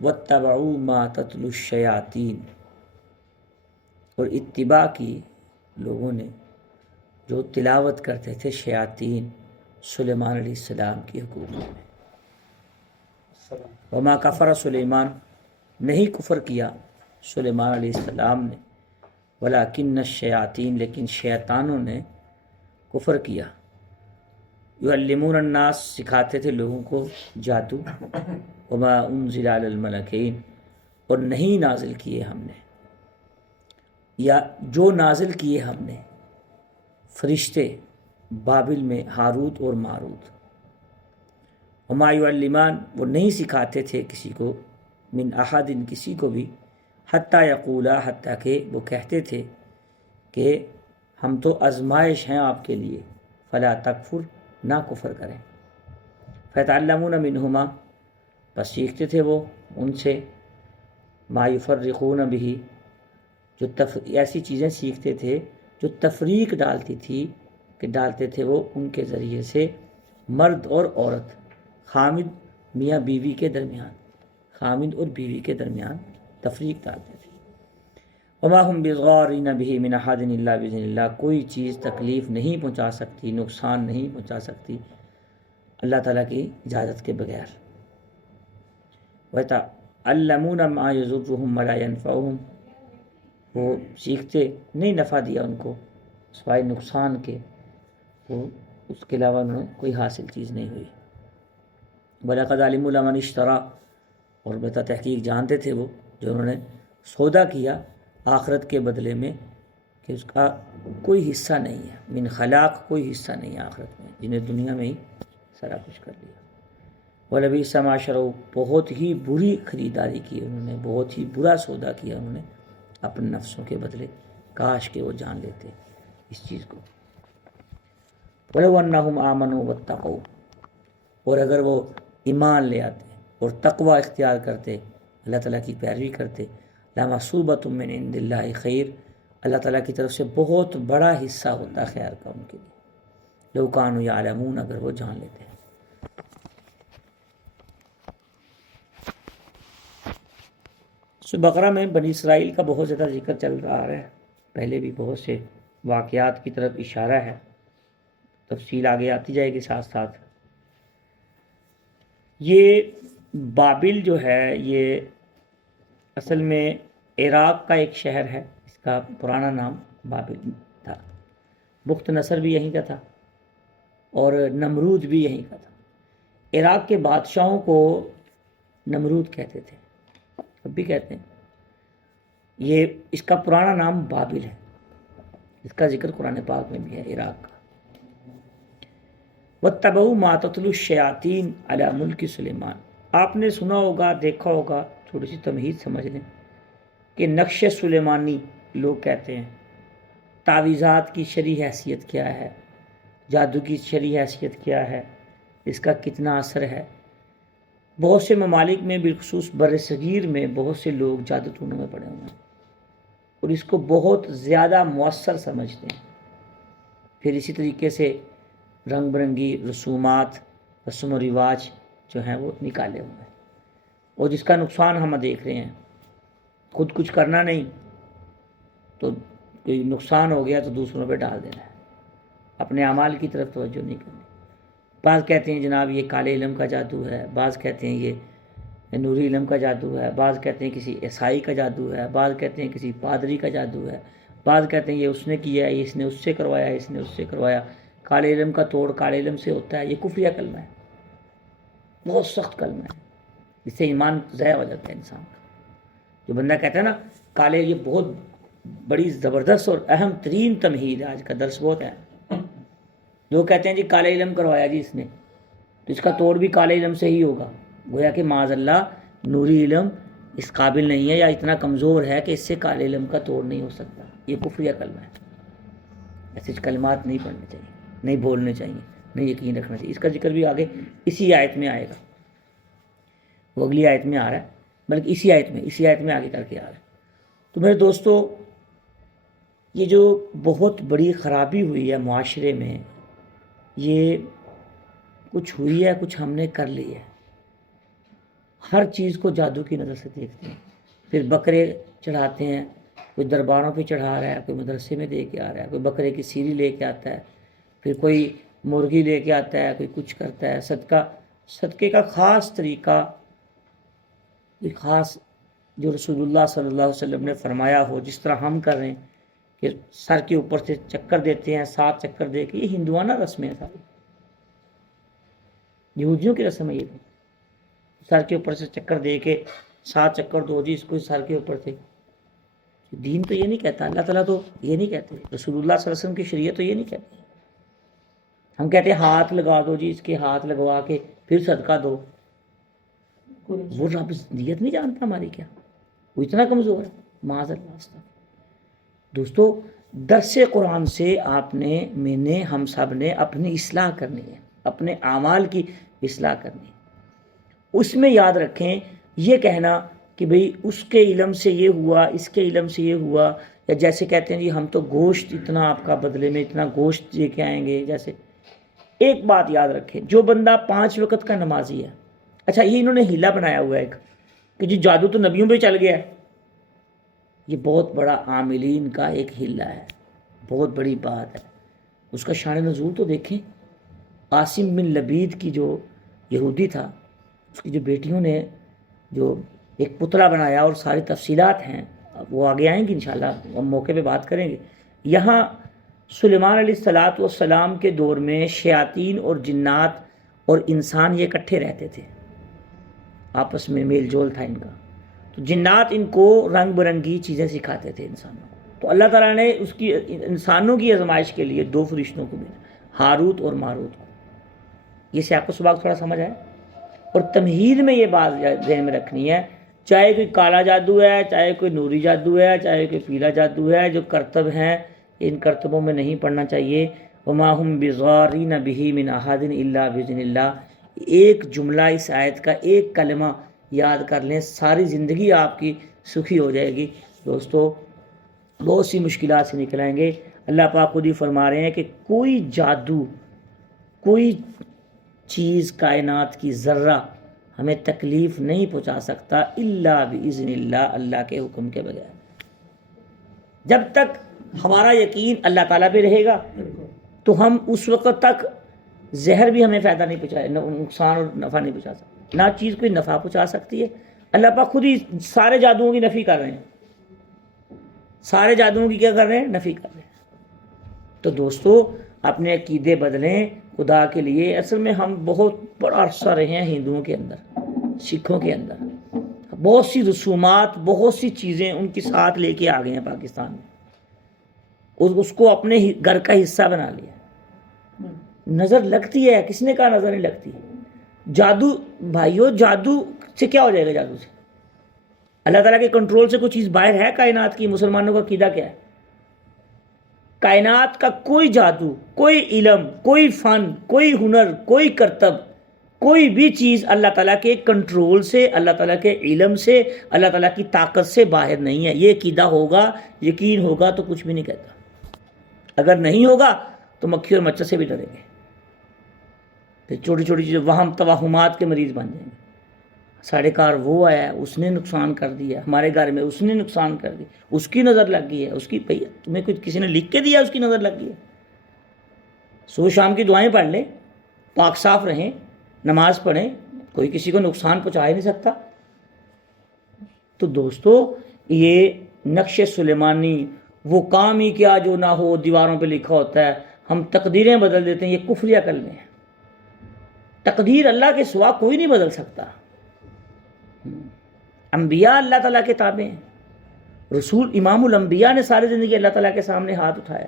واتبعوا ما تتلو الشیاطین، اور اتباع کی لوگوں نے جو تلاوت کرتے تھے شیاطین سلیمان علیہ السلام کی حکومت میں۔ وما کفر سلیمان، نہیں کفر کیا سلیمان علیہ السلام نے، ولکن الشیاطین، لیکن شیطانوں نے کفر کیا۔ یعلمون الناس، سکھاتے تھے لوگوں کو جادو، وما انزل علی الملکین، اور نہیں نازل کیے ہم نے، یا جو نازل کیے ہم نے فرشتے بابل میں ہاروت اور ماروت۔ وما یعلمان، وہ نہیں سکھاتے تھے کسی کو، من احد، کسی کو بھی، حتیٰ یقولا، حتیٰ کہ وہ کہتے تھے کہ ہم تو آزمائش ہیں آپ کے لیے، فلا تکفر، نہ کفر کریں۔ فیتعلمون منہما، بس سیکھتے تھے وہ ان سے، ما یفرقون بہ، جو ایسی چیزیں سیکھتے تھے جو تفریق ڈالتی تھی، کہ ڈالتے تھے وہ ان کے ذریعے سے مرد اور عورت، خامد میاں بیوی کے درمیان، خامد اور بیوی کے درمیان تفریق ڈالتے تھے۔ وما ہم بضارین بہ من احد الا باذن اللہ، کوئی چیز تکلیف نہیں پہنچا سکتی، نقصان نہیں پہنچا سکتی اللہ تعالیٰ کی اجازت کے بغیر۔ وَيَتَعَلَّمُونَ مَا يَضُرُّهُمْ وَلَا يَنفَعُهُمْ، وہ سیکھتے، نہیں نفع دیا ان کو سوائے نقصان کے، وہ اس کے علاوہ انہیں کوئی حاصل چیز نہیں ہوئی۔ وَلَقَدْ عَلِمُوا لَمَنِ اشْتَرَىٰ، اور بتا تحقیق جانتے تھے وہ جو انہوں نے سودا کیا آخرت کے بدلے میں، کہ اس کا کوئی حصہ نہیں ہے، من خلاق، کوئی حصہ نہیں ہے آخرت میں، جنہیں دنیا میں ہی سارا کچھ کر لیا۔ وَلَبِئْسَ مَا شَرَوْا، بہت ہی بری خریداری کی انہوں نے، بہت ہی برا سودا کیا انہوں نے اپنے نفسوں کے بدلے، کاش کہ وہ جان لیتے اس چیز کو۔ وَلَوْ أَنَّهُمْ آمَنُوا وَاتَّقَوْا، اور اگر وہ ایمان لے آتے اور تقوی اختیار کرتے، اللہ تعالیٰ کی پیروی کرتے، لَمَثُوبَةٌ مِّنْ عِندِ اللَّهِ خَيْرٌ، اللہ تعالیٰ کی طرف سے بہت بڑا حصہ ہوتا خیر کا ان کے لیے، لَوْ كَانُوا يَعْلَمُونَ، اگر وہ جان لیتے ہیں۔ بقرہ میں بنی اسرائیل کا بہت زیادہ ذکر چل رہا ہے، پہلے بھی بہت سے واقعات کی طرف اشارہ ہے، تفصیل آگے آتی جائے گی ساتھ ساتھ۔ یہ بابل جو ہے یہ اصل میں عراق کا ایک شہر ہے، اس کا پرانا نام بابل تھا، بخت نصر بھی یہیں کا تھا اور نمرود بھی یہیں کا تھا۔ عراق کے بادشاہوں کو نمرود کہتے تھے، اب بھی کہتے ہیں۔ یہ اس کا پرانا نام بابل ہے، اس کا ذکر قرآن پاک میں بھی ہے عراق کا۔ وَاتَّبَعُوا مَا تَتْلُو الشَّيَاطِينُ عَلَىٰ مُلْكِ سلیمان، آپ نے سنا ہوگا، دیکھا ہوگا، تھوڑی سی تمہید سمجھ لیں کہ نقش سلیمانی لوگ کہتے ہیں، تعویذات کی شرعی حیثیت کیا ہے، جادو کی شرعی حیثیت کیا ہے، اس کا کتنا اثر ہے۔ بہت سے ممالک میں بالخصوص بر صغیر میں بہت سے لوگ جادو ٹونوں میں پڑے ہوئے ہیں اور اس کو بہت زیادہ مؤثر سمجھتے ہیں۔ پھر اسی طریقے سے رنگ برنگی رسومات، رسم و رواج جو ہیں وہ نکالے ہوئے ہیں، اور جس کا نقصان ہم دیکھ رہے ہیں۔ خود کچھ کرنا نہیں تو کوئی نقصان ہو گیا تو دوسروں پہ ڈال دینا ہے، اپنے اعمال کی طرف توجہ نہیں کرنی۔ بعض کہتے ہیں جناب یہ کالے علم کا جادو ہے، بعض کہتے ہیں یہ نوری علم کا جادو ہے، بعض کہتے ہیں کسی عیسائی کا جادو ہے، بعض کہتے ہیں کسی پادری کا جادو ہے، بعض کہتے ہیں یہ اس نے کیا ہے، اس نے اس سے کروایا، اس نے اس سے کروایا۔ کالے علم کا توڑ کالے علم سے ہوتا ہے، یہ کفریہ کلمہ ہے، بہت سخت کلمہ ہے، اس سے ایمان ضائع ہو جاتا ہے انسان کا۔ جو بندہ کہتا ہے نا کالے، یہ بہت بڑی زبردست اور اہم ترین تمہید ہے، آج کا درس بہت ہے۔ لوگ کہتے ہیں جی کالے علم کروایا جی اس نے، تو اس کا توڑ بھی کالے علم سے ہی ہوگا، گویا کہ معاذ اللہ نوری علم اس قابل نہیں ہے یا اتنا کمزور ہے کہ اس سے کالے علم کا توڑ نہیں ہو سکتا۔ یہ کفریہ کلمہ ہے، ایسے کلمات نہیں پڑھنے چاہیے، نہیں بولنے چاہیے، نہیں یقین رکھنا چاہیے۔ اس کا ذکر بھی آگے اسی آیت میں آئے گا، وہ اگلی آیت میں آ رہا ہے، بلکہ اسی آیت میں آگے کر کے آ رہا ہے۔ تو میرے دوستو، یہ جو بہت بڑی خرابی ہوئی ہے معاشرے میں، یہ کچھ ہوئی ہے، کچھ ہم نے کر لی ہے۔ ہر چیز کو جادو کی نظر سے دیکھتے ہیں. پھر بکرے چڑھاتے ہیں، کوئی درباروں پہ چڑھا رہا ہے، کوئی مدرسے میں دے کے آ رہا ہے، کوئی بکرے کی سیری لے کے آتا ہے، پھر کوئی مرغی لے کے آتا ہے، کوئی کچھ کرتا ہے. صدقے کا خاص طریقہ، کوئی خاص جو رسول اللہ صلی اللہ علیہ وسلم نے فرمایا ہو، جس طرح ہم کر رہے ہیں کہ سر کے اوپر سے چکر دیتے ہیں، 7 چکر دے کے، یہ ہندوانہ رسمیں ہیں ساری، یہودیوں کی رسم ہے. یہ سر کے اوپر سے چکر دے کے 7 چکر دو جی اس کو سر کے اوپر سے. دین تو یہ نہیں کہتا، اللہ تعالیٰ تو یہ نہیں کہتے، رسول اللہ صلی اللہ علیہ وسلم کی شریعت تو یہ نہیں کہتی. ہم کہتے ہیں ہاتھ لگا دو جی، اس کے ہاتھ لگوا کے پھر صدقہ دو. وہ رب نیت نہیں جانتا ہماری کیا؟ وہ اتنا کمزور ہے؟ معاذ اللہ. دوستو، درس قرآن سے میں نے، ہم سب نے اپنی اصلاح کرنی ہے، اپنے اعمال کی اصلاح کرنی ہے. اس میں یاد رکھیں، یہ کہنا کہ بھئی اس کے علم سے یہ ہوا، اس کے علم سے یہ ہوا، یا جیسے کہتے ہیں جی ہم تو گوشت اتنا آپ کا بدلے میں اتنا گوشت لے کے آئیں گے. جیسے ایک بات یاد رکھیں، جو بندہ 5 وقت کا نمازی ہے، اچھا یہ انہوں نے ہیلا بنایا ہوا ہے ایک کہ جی جادو تو نبیوں پہ چل گیا ہے. یہ بہت بڑا عاملین کا ایک ہیلا ہے، بہت بڑی بات ہے. اس کا شان نزول تو دیکھیں. عاصم بن لبید کی جو یہودی تھا، اس کی جو بیٹیوں نے جو ایک پتلا بنایا، اور ساری تفصیلات ہیں وہ آگے آئیں گی انشاءاللہ، ہم موقع پہ بات کریں گے. یہاں سلیمان علیہ السلام کے دور میں شیاطین اور جنات اور انسان یہ اکٹھے رہتے تھے، آپس میں میل جول تھا ان کا. تو جنات ان کو رنگ برنگی چیزیں سکھاتے تھے انسانوں کو. تو اللہ تعالیٰ نے اس کی انسانوں کی آزمائش کے لیے 2 فرشتوں کو بھیجا، ہاروت اور ماروت کو. یہ سیاق و سباق تھوڑا سمجھ آئے. اور تمہید میں یہ بات ذہن میں رکھنی ہے، چاہے کوئی کالا جادو ہے، چاہے کوئی نوری جادو ہے، چاہے کوئی پیلا جادو ہے، جو کرتب ہیں ان کرتبوں میں نہیں پڑھنا چاہیے. وما هم بضارین به من احد الا باذن اللہ. ایک جملہ اس آیت کا، ایک کلمہ یاد کر لیں، ساری زندگی آپ کی سکھی ہو جائے گی. دوستو، بہت سی مشکلات سے نکل آئیں گے. اللہ پاک خود ہی فرما رہے ہیں کہ کوئی جادو، کوئی چیز کائنات کی ذرہ ہمیں تکلیف نہیں پہنچا سکتا الا باذن اللہ، اللہ کے حکم کے بغیر. جب تک ہمارا یقین اللہ تعالیٰ پہ رہے گا تو ہم اس وقت تک زہر بھی ہمیں فائدہ نہیں پہنچائے، نقصان اور نفع نہیں پہنچا سکتا. نہ چیز کوئی نفع پہنچا سکتی ہے. اللہ پاک خود ہی سارے جادوؤں کی نفی کر رہے ہیں، سارے جادوؤں کی کیا کر رہے ہیں؟ نفی کر رہے ہیں. تو دوستو، اپنے عقیدے بدلیں خدا کے لیے. اصل میں ہم بہت بڑا عرصہ رہے ہیں ہندوؤں کے اندر، سکھوں کے اندر، بہت سی رسومات، بہت سی چیزیں ان کے ساتھ لے کے آ گئے ہیں پاکستان میں، اس کو اپنے گھر کا حصہ بنا لیا. نظر لگتی ہے، کس نے کہا نظر نہیں لگتی؟ جادو بھائیو، جادو سے کیا ہو جائے گا؟ جادو سے اللہ تعالیٰ کے کنٹرول سے کوئی چیز باہر ہے کائنات کی؟ مسلمانوں کا عقیدہ کیا ہے؟ کائنات کا کوئی جادو، کوئی علم، کوئی فن، کوئی ہنر، کوئی کرتب، کوئی بھی چیز اللہ تعالیٰ کے کنٹرول سے، اللہ تعالیٰ کے علم سے، اللہ تعالیٰ کی طاقت سے باہر نہیں ہے. یہ عقیدہ ہوگا، یقین ہوگا تو کچھ بھی نہیں کہتا. اگر نہیں ہوگا تو مکھی اور مچھر سے بھی ڈریں گے، پھر چھوٹی چھوٹی چیزیں وہم توہمات کے مریض بن جائیں گے. ساڑھے کار وہ آیا، اس نے نقصان کر دیا، ہمارے گھر میں اس نے نقصان کر دی، اس کی نظر لگ گئی ہے. اس کی بھیا تمہیں کوئی کسی نے لکھ کے دیا اس کی نظر لگ گئی ہے؟ صبح شام کی دعائیں پڑھ لیں، پاک صاف رہیں، نماز پڑھیں، کوئی کسی کو نقصان پہنچا ہی نہیں سکتا. تو دوستو، یہ نقش سلیمانی، وہ کام ہی کیا جو نہ ہو دیواروں پہ لکھا ہوتا ہے، ہم تقدیریں بدل دیتے ہیں، یہ کفریہ کلمے ہیں. تقدیر اللہ کے سوا کوئی نہیں بدل سکتا. انبیاء اللہ تعالیٰ کے تابع ہیں. رسول امام الانبیاء نے ساری زندگی اللہ تعالیٰ کے سامنے ہاتھ اٹھایا،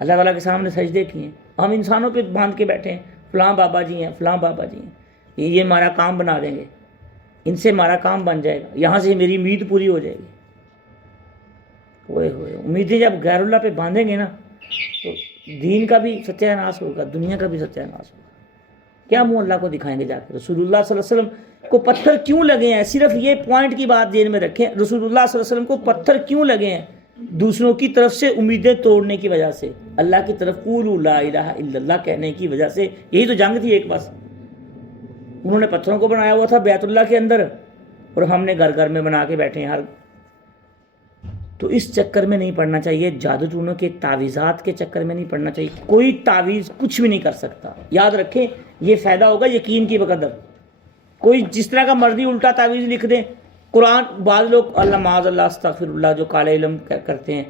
اللہ تعالیٰ کے سامنے سجدے کیے ہیں. ہم انسانوں پہ باندھ کے بیٹھے ہیں، فلاں بابا جی ہیں، فلاں بابا جی ہیں، یہ ہمارا کام بنا دیں گے، ان سے ہمارا کام بن جائے گا، یہاں سے میری امید پوری ہو جائے گی. ہوئے ہوئے امیدیں جب غیر اللہ پہ باندھیں گے نا تو دین کا بھی ستیہ ناش ہوگا، دنیا کا بھی ستیہ ناش ہوگا. کیا منہ اللہ کو دکھائیں گے جا کے؟ رسول اللہ صلی اللہ علیہ وسلم کو پتھر کیوں لگے ہیں؟ صرف یہ پوائنٹ کی بات ذہن میں رکھیں، رسول اللہ صلی اللہ علیہ وسلم کو پتھر کیوں لگے ہیں؟ دوسروں کی طرف سے امیدیں توڑنے کی وجہ سے، اللہ کی طرف قولوا لا الہ الا اللہ کہنے کی وجہ سے. یہی تو جنگ تھی ایک بس. انہوں نے پتھروں کو بنایا ہوا تھا بیت اللہ کے اندر، اور ہم نے گھر گھر میں بنا کے بیٹھے ہیں ہر. تو اس چکر میں نہیں پڑنا چاہیے، جادو ٹونوں کے تعویذات کے چکر میں نہیں پڑنا چاہیے. کوئی تعویذ کچھ بھی نہیں کر سکتا. یاد رکھیں یہ فائدہ ہوگا یقین کی بقدر. کوئی جس طرح کا مرضی الٹا تعویذ لکھ دیں. قرآن بعض لوگ اللہ معاذ اللہ استغفر اللہ جو کالے علم کرتے ہیں،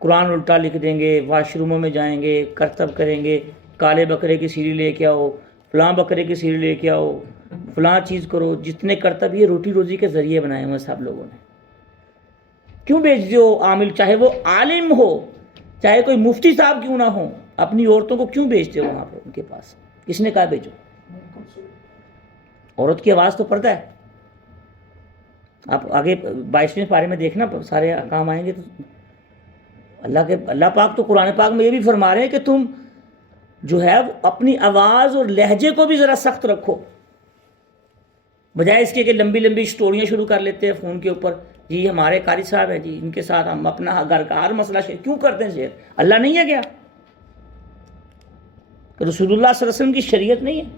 قرآن الٹا لکھ دیں گے، واش روموں میں جائیں گے، کرتب کریں گے، کالے بکرے کی سیری لے کے آؤ، فلاں بکرے کی سیری لے کے آؤ، فلاں چیز کرو. جتنے کرتب یہ روٹی روزی کے ذریعے بنائے ہوئے سب لوگوں نے. کیوں بھیجتے ہو عامل، چاہے وہ عالم ہو، چاہے کوئی مفتی صاحب کیوں نہ ہو، اپنی عورتوں کو کیوں بھیجتے ہو وہاں پر ان کے پاس؟ کس نے کہا بھیجو؟ عورت کی آواز تو پردہ ہے. آپ آگے 22ویں پارے میں دیکھنا سارے احکام آئیں گے تو اللہ پاک تو قرآن پاک میں یہ بھی فرما رہے ہیں کہ تم جو ہے اپنی آواز اور لہجے کو بھی ذرا سخت رکھو، بجائے اس کے کہ لمبی لمبی سٹوریاں شروع کر لیتے ہیں فون کے اوپر. جی ہمارے قاری صاحب ہیں جی، ان کے ساتھ ہم اپنا گھر کا ہر مسئلہ شیئر کیوں کرتے ہیں؟ شیئر اللہ نہیں ہے کیا؟ کہ رسول اللہ صلی اللہ علیہ وسلم کی شریعت نہیں ہے؟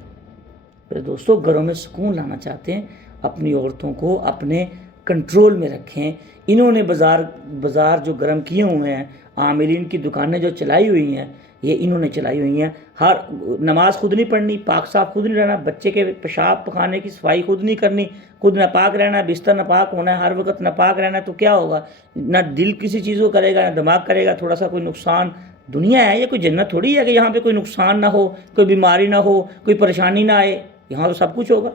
پھر دوستو گھروں میں سکون لانا چاہتے ہیں، اپنی عورتوں کو اپنے کنٹرول میں رکھیں. انہوں نے بازار جو گرم کیے ہوئے ہیں، عاملین کی دکانیں جو چلائی ہوئی ہیں، یہ انہوں نے چلائی ہوئی ہیں. ہر نماز خود نہیں پڑھنی، پاک صاف خود نہیں رہنا، بچے کے پیشاب پخانے کی صفائی خود نہیں کرنی، خود ناپاک رہنا ہے، بستر ناپاک ہونا ہے، ہر وقت ناپاک رہنا ہے. تو کیا ہوگا؟ نہ دل کسی چیز کو کرے گا، نہ دماغ کرے گا. تھوڑا سا کوئی نقصان، دنیا ہے یہ کوئی جنت تھوڑی ہے کہ یہاں پہ کوئی نقصان نہ ہو، کوئی بیماری نہ ہو، کوئی پریشانی نہ آئے. یہاں تو سب کچھ ہوگا.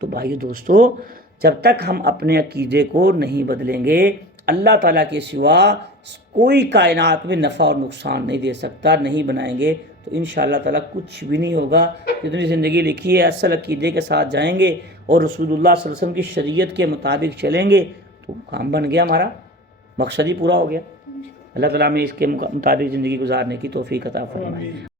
تو بھائیو دوستو، جب تک ہم اپنے عقیدے کو نہیں بدلیں گے، اللہ تعالیٰ کے سوا کوئی کائنات میں نفع اور نقصان نہیں دے سکتا. نہیں بنائیں گے تو انشاءاللہ تعالیٰ کچھ بھی نہیں ہوگا. جتنی زندگی لکھی ہے اصل عقیدے کے ساتھ جائیں گے اور رسول اللہ صلی اللہ علیہ وسلم کی شریعت کے مطابق چلیں گے تو کام بن گیا، ہمارا مقصد ہی پورا ہو گیا. اللہ تعالیٰ ہمیں اس کے مطابق زندگی گزارنے کی توفیق عطا فرمائے.